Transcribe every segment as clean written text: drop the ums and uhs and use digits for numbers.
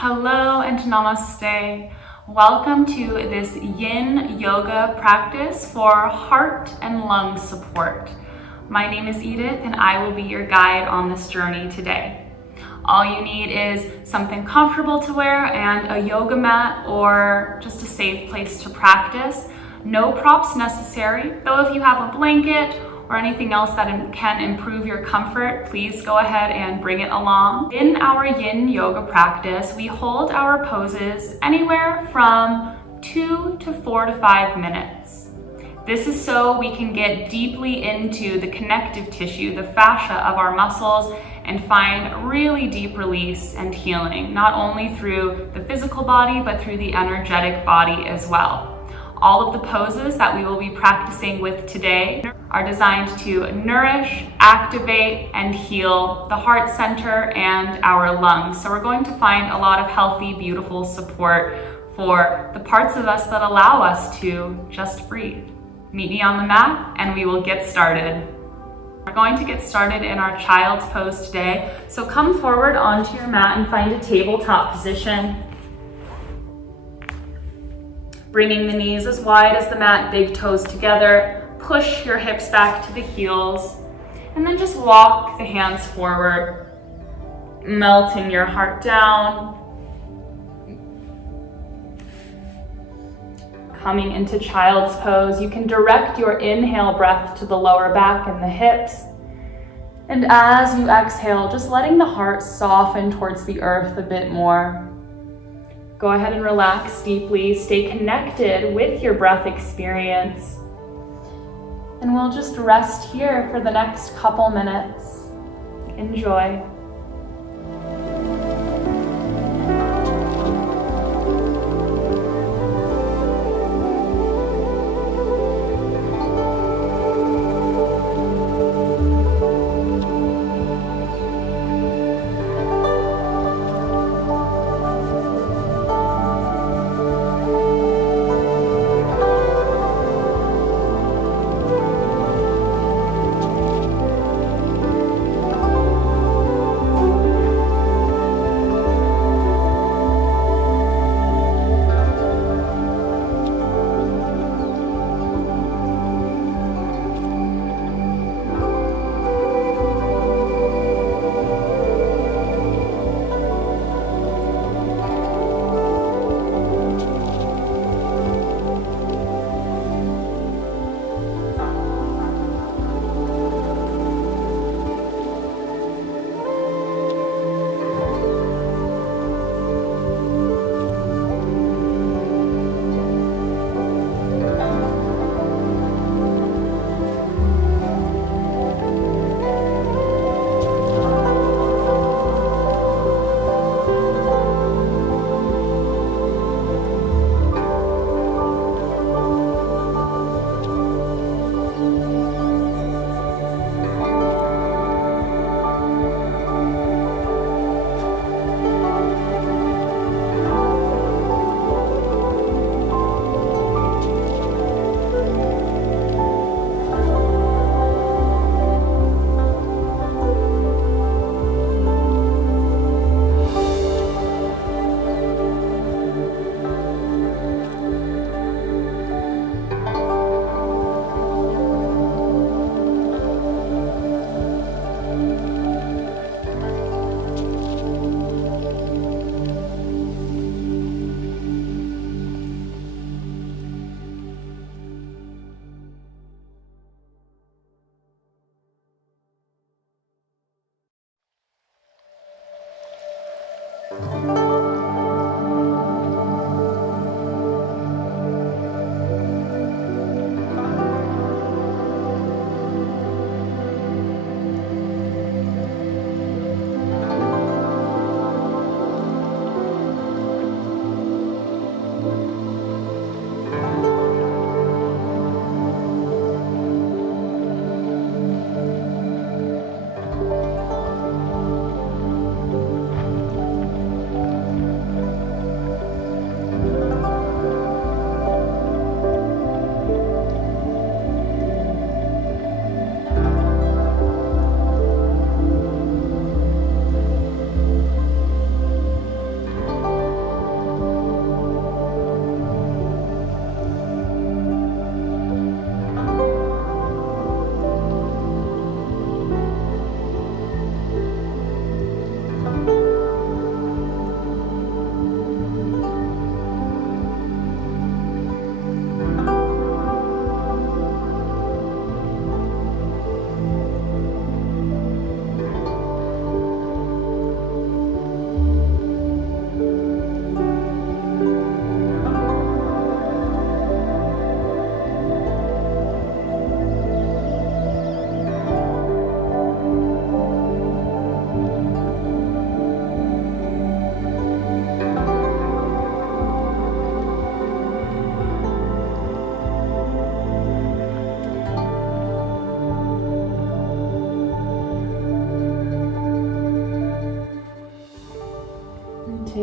Hello and namaste. Welcome to this yin yoga practice for heart and lung support. My name is Edith and I will be your guide on this journey today. All you need is something comfortable to wear and a yoga mat or just a safe place to practice. No props necessary, though if you have a blanket or anything else that can improve your comfort, please go ahead and bring it along. In our yin yoga practice, we hold our poses anywhere from 2 to 4 to 5 minutes. This is so we can get deeply into the connective tissue, the fascia of our muscles, and find really deep release and healing, not only through the physical body, but through the energetic body as well. All of the poses that we will be practicing with today are designed to nourish, activate, and heal the heart center and our lungs. So we're going to find a lot of healthy, beautiful support for the parts of us that allow us to just breathe. Meet me on the mat and we will get started. We're going to get started in our child's pose today. So come forward onto your mat and find a tabletop position. Bringing the knees as wide as the mat, big toes together. Push your hips back to the heels. And then just walk the hands forward, melting your heart down. Coming into child's pose, you can direct your inhale breath to the lower back and the hips. And as you exhale, just letting the heart soften towards the earth a bit more. Go ahead and relax deeply, stay connected with your breath experience. And we'll just rest here for the next couple minutes. Enjoy.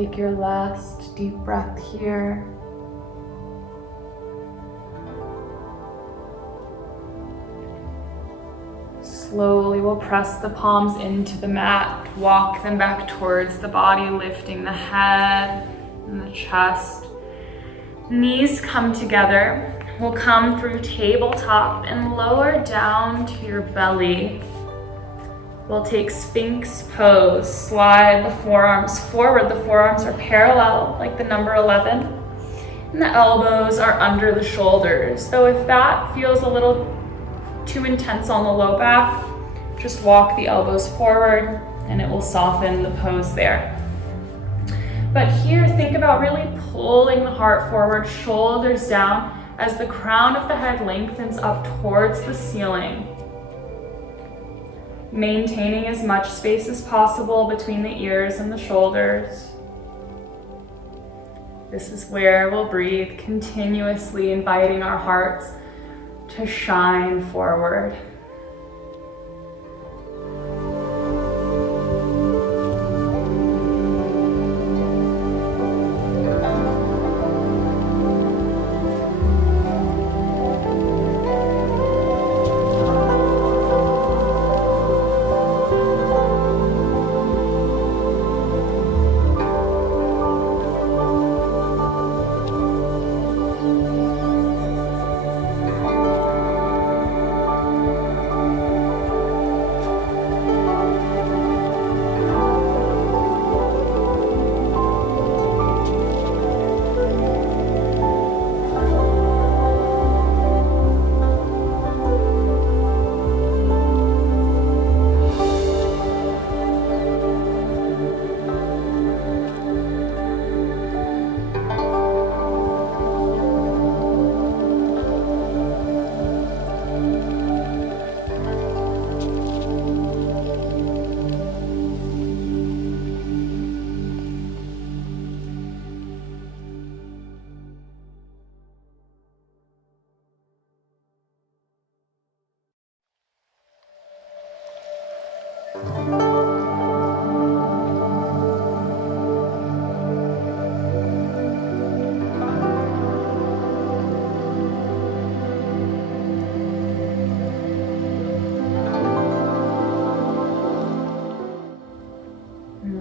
take your last deep breath here. Slowly we'll press the palms into the mat, walk them back towards the body, lifting the head and the chest. Knees come together. We'll come through tabletop and lower down to your belly. We'll take Sphinx pose. Slide the forearms forward. The forearms are parallel like the number 11. And the elbows are under the shoulders. So if that feels a little too intense on the low back, just walk the elbows forward and it will soften the pose there. But here, think about really pulling the heart forward, shoulders down, as the crown of the head lengthens up towards the ceiling. Maintaining as much space as possible between the ears and the shoulders. This is where we'll breathe continuously, inviting our hearts to shine forward.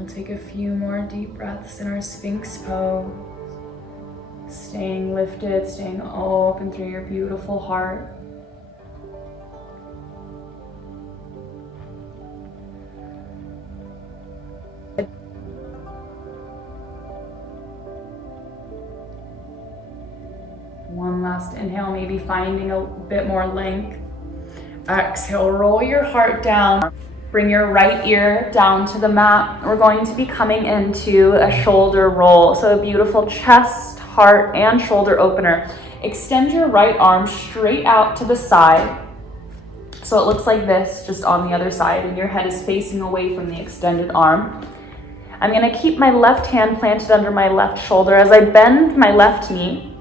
Take a few more deep breaths in our Sphinx pose. Staying lifted, staying open through your beautiful heart. One last inhale, maybe finding a bit more length. Exhale, roll your heart down. Bring your right ear down to the mat. We're going to be coming into a shoulder roll. So a beautiful chest, heart, and shoulder opener. Extend your right arm straight out to the side. So it looks like this, just on the other side, and your head is facing away from the extended arm. I'm gonna keep my left hand planted under my left shoulder as I bend my left knee.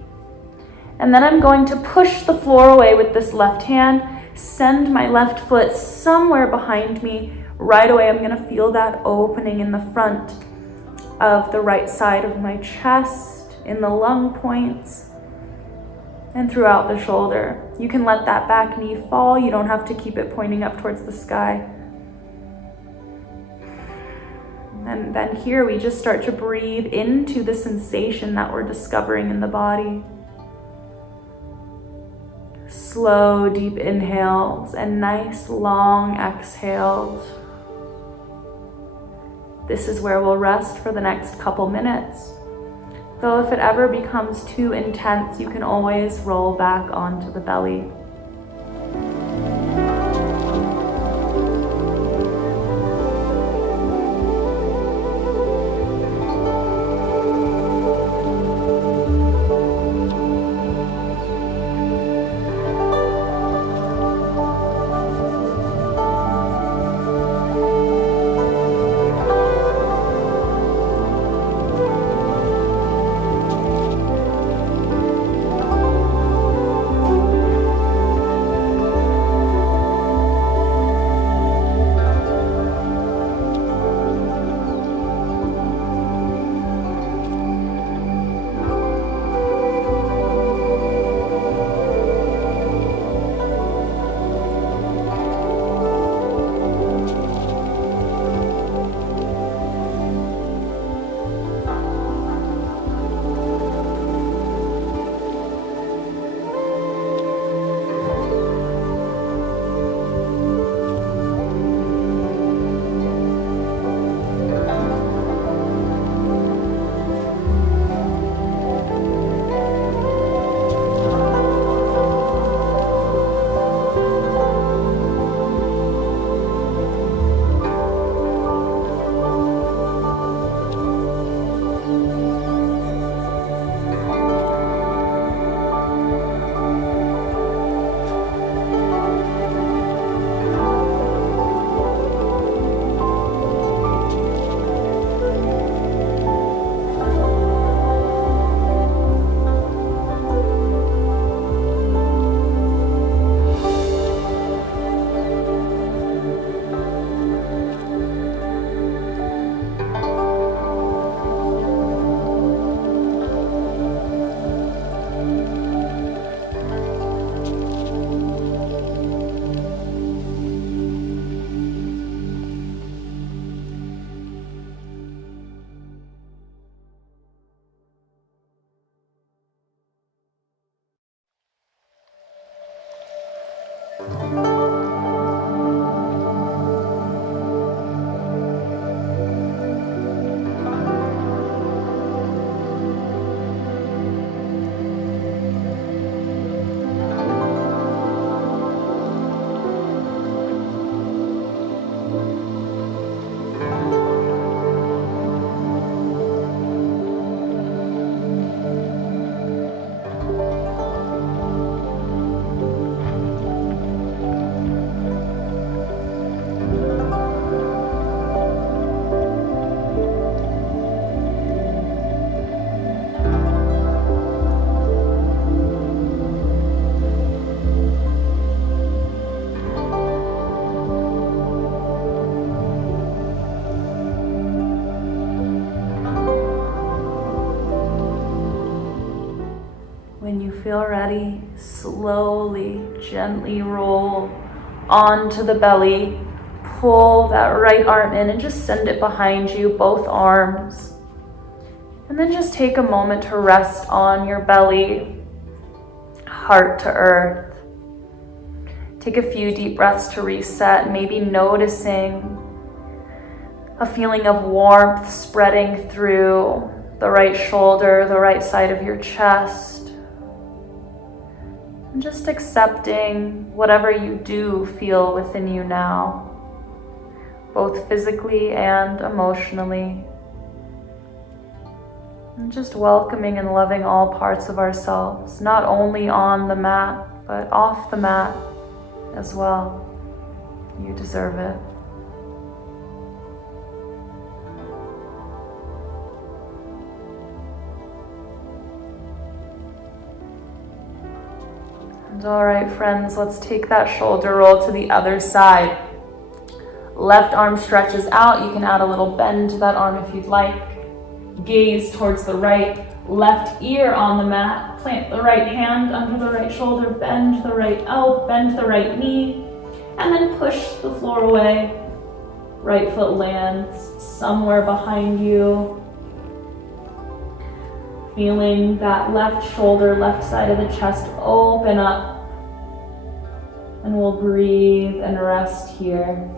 And then I'm going to push the floor away with this left hand. Send my left foot somewhere behind me. Right away, I'm gonna feel that opening in the front of the right side of my chest, in the lung points, and throughout the shoulder. You can let that back knee fall. You don't have to keep it pointing up towards the sky. And then here we just start to breathe into the sensation that we're discovering in the body. Slow, deep inhales and nice, long exhales. This is where we'll rest for the next couple minutes. Though if it ever becomes too intense, you can always roll back onto the belly. feel ready, slowly, gently roll onto the belly. Pull that right arm in and just send it behind you, both arms. And then just take a moment to rest on your belly, heart to earth. Take a few deep breaths to reset, maybe noticing a feeling of warmth spreading through the right shoulder, the right side of your chest. And just accepting whatever you do feel within you now, both physically and emotionally. And just welcoming and loving all parts of ourselves, not only on the mat, but off the mat as well. You deserve it. And all right, friends, let's take that shoulder roll to the other side. Left arm stretches out. You can add a little bend to that arm if you'd like. Gaze towards the right. Left ear on the mat. Plant the right hand under the right shoulder. Bend the right elbow. Bend the right knee. And then push the floor away. Right foot lands somewhere behind you. Feeling that left shoulder, left side of the chest open up. And we'll breathe and rest here.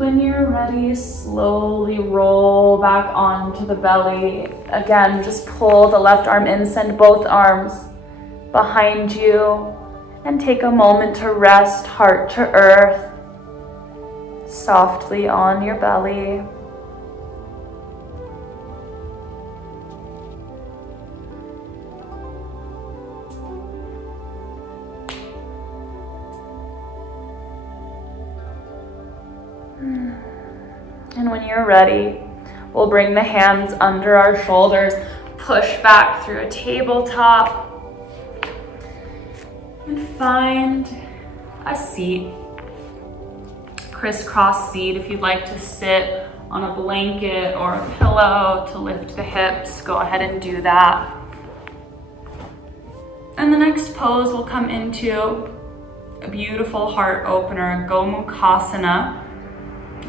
when you're ready, slowly roll back onto the belly. Again, just pull the left arm in, send both arms behind you, and take a moment to rest heart to earth, softly on your belly. And when you're ready, we'll bring the hands under our shoulders, push back through a tabletop, and find a seat. Crisscross seat. If you'd like to sit on a blanket or a pillow to lift the hips, go ahead and do that. And the next pose will come into a beautiful heart opener, Gomukhasana,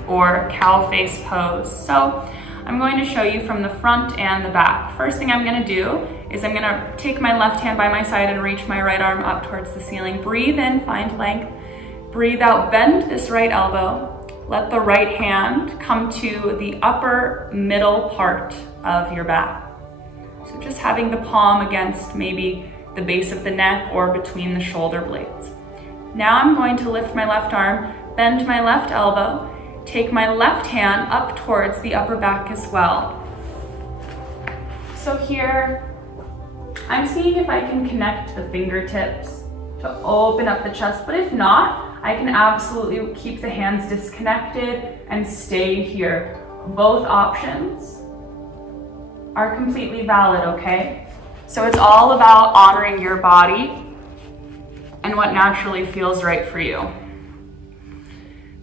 or cow face pose. So I'm going to show you from the front and the back. First thing I'm going to do is I'm going to take my left hand by my side and reach my right arm up towards the ceiling. Breathe in, find length. Breathe out, bend this right elbow. Let the right hand come to the upper middle part of your back. So just having the palm against maybe the base of the neck or between the shoulder blades. Now I'm going to lift my left arm, bend my left elbow, take my left hand up towards the upper back as well. So here, I'm seeing if I can connect the fingertips to open up the chest, but if not, I can absolutely keep the hands disconnected and stay here. Both options are completely valid, okay? So it's all about honoring your body and what naturally feels right for you.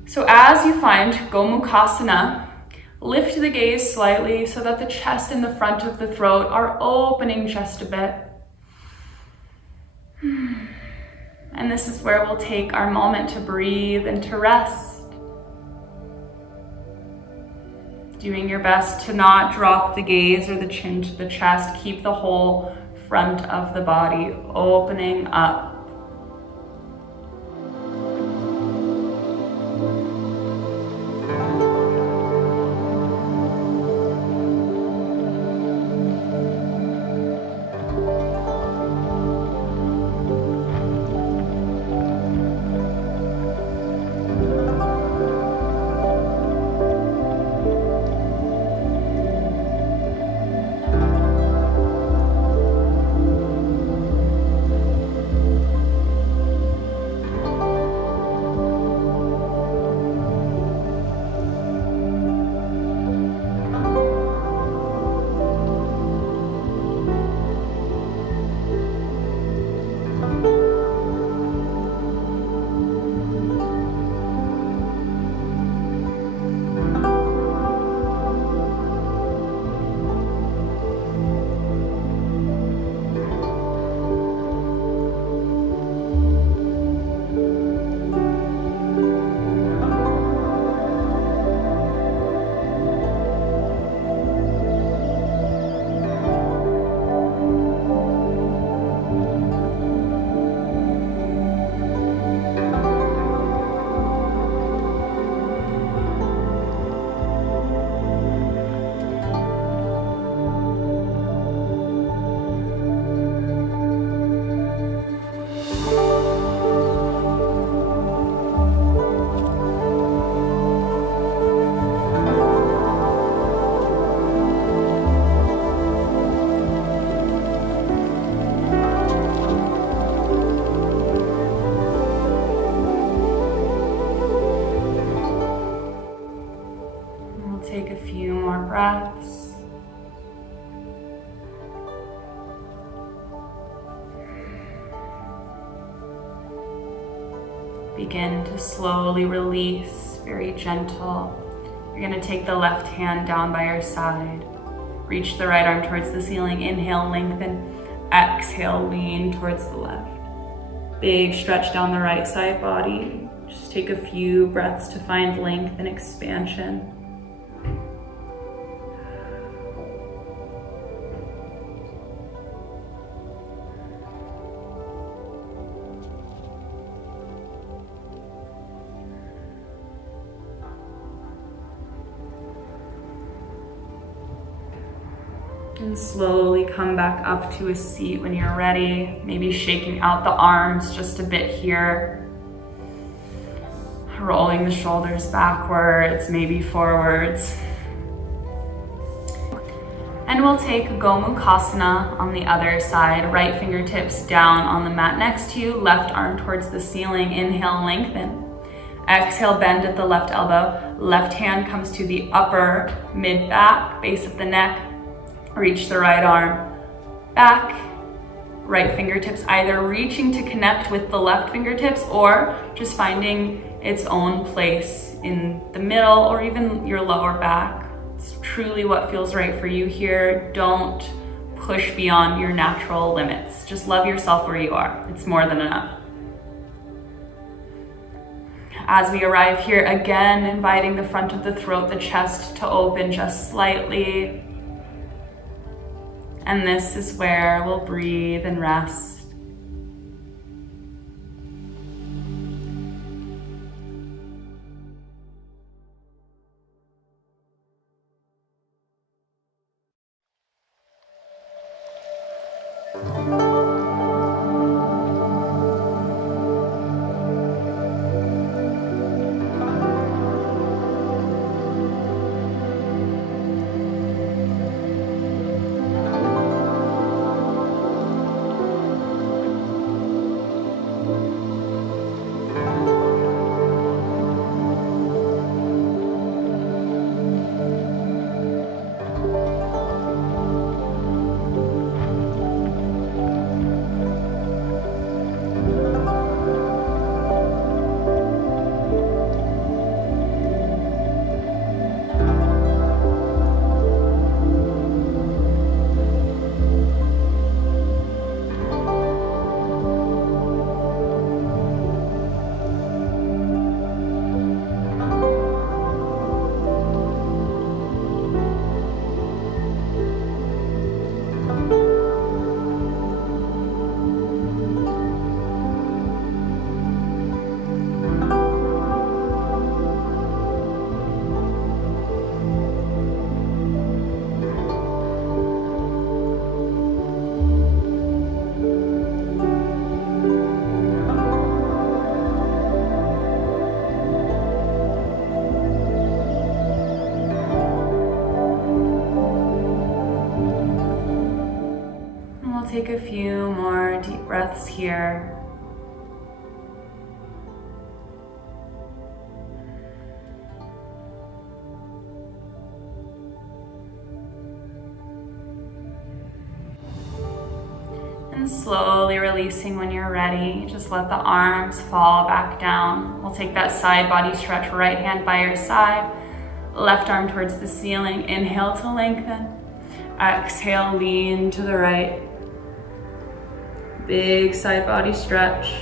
So as you find Gomukhasana, lift the gaze slightly so that the chest and the front of the throat are opening just a bit. And this is where we'll take our moment to breathe and to rest. Doing your best to not drop the gaze or the chin to the chest. Keep the whole front of the body opening up. Take a few more breaths. Begin to slowly release, very gentle. You're going to take the left hand down by your side. Reach the right arm towards the ceiling. Inhale, lengthen. Exhale, lean towards the left. Big stretch down the right side body. Just take a few breaths to find length and expansion. And slowly come back up to a seat when you're ready. Maybe shaking out the arms just a bit here. Rolling the shoulders backwards, maybe forwards. And we'll take Gomukhasana on the other side. Right fingertips down on the mat next to you. Left arm towards the ceiling. Inhale, lengthen. Exhale, bend at the left elbow. Left hand comes to the upper mid-back, base of the neck. Reach the right arm back. Right fingertips either reaching to connect with the left fingertips or just finding its own place in the middle or even your lower back. It's truly what feels right for you here. Don't push beyond your natural limits. Just love yourself where you are. It's more than enough. As we arrive here, again, inviting the front of the throat, the chest to open just slightly. And this is where we'll breathe and rest. Take a few more deep breaths here. And slowly releasing when you're ready. Just let the arms fall back down. We'll take that side body stretch, right hand by your side, left arm towards the ceiling. Inhale to lengthen. Exhale, lean to the right. Big side body stretch.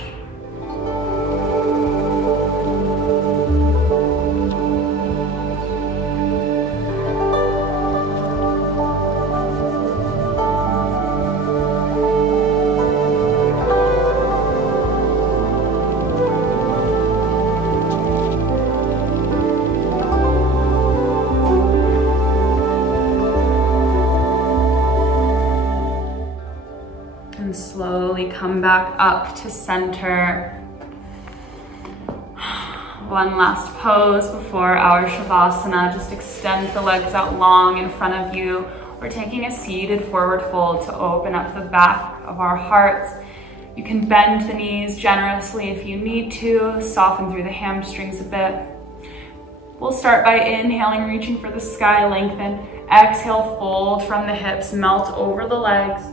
Slowly come back up to center. One last pose before our Shavasana. Just extend the legs out long in front of you. We're taking a seated forward fold to open up the back of our hearts. You can bend the knees generously if you need to, soften through the hamstrings a bit. We'll start by inhaling, reaching for the sky, lengthen. Exhale, fold from the hips, melt over the legs.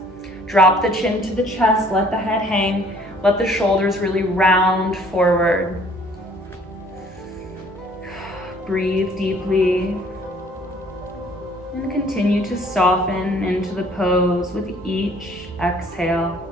Drop the chin to the chest, let the head hang, let the shoulders really round forward. Breathe deeply and continue to soften into the pose with each exhale.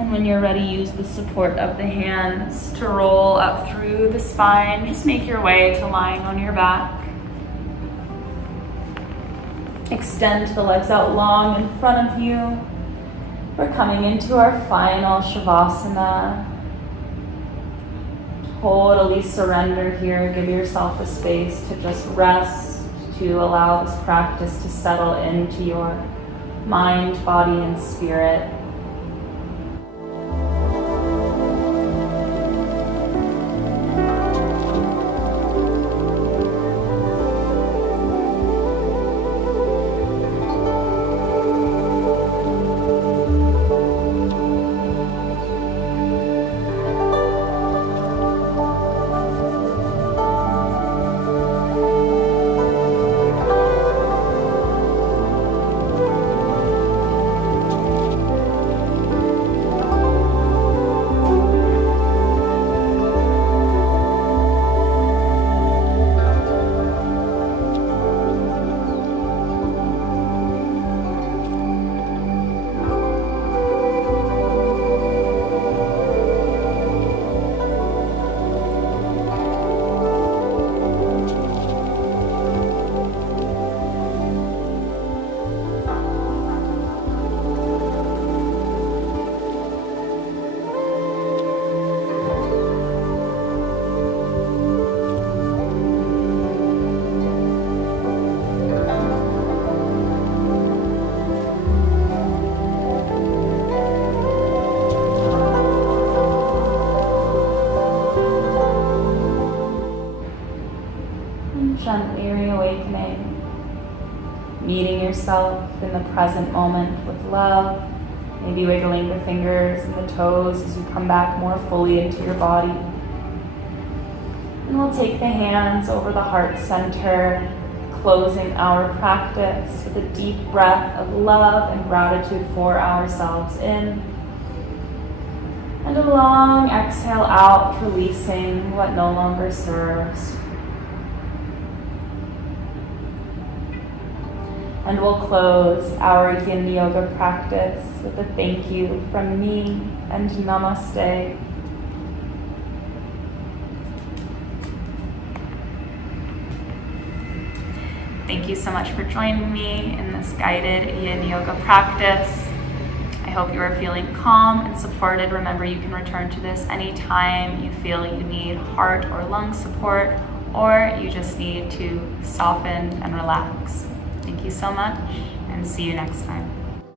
And when you're ready, use the support of the hands to roll up through the spine. Just make your way to lying on your back. Extend the legs out long in front of you. We're coming into our final Shavasana. Totally surrender here. Give yourself a space to just rest, to allow this practice to settle into your mind, body, and spirit. Gently reawakening, meeting yourself in the present moment with love, maybe wiggling the fingers and the toes as you come back more fully into your body. And we'll take the hands over the heart center, closing our practice with a deep breath of love and gratitude for ourselves in. And a long exhale out, releasing what no longer serves. And we'll close our Yin Yoga practice with a thank you from me and Namaste. Thank you so much for joining me in this guided Yin Yoga practice. I hope you are feeling calm and supported. Remember, you can return to this anytime you feel you need heart or lung support, or you just need to soften and relax. Thank you so much, and see you next time.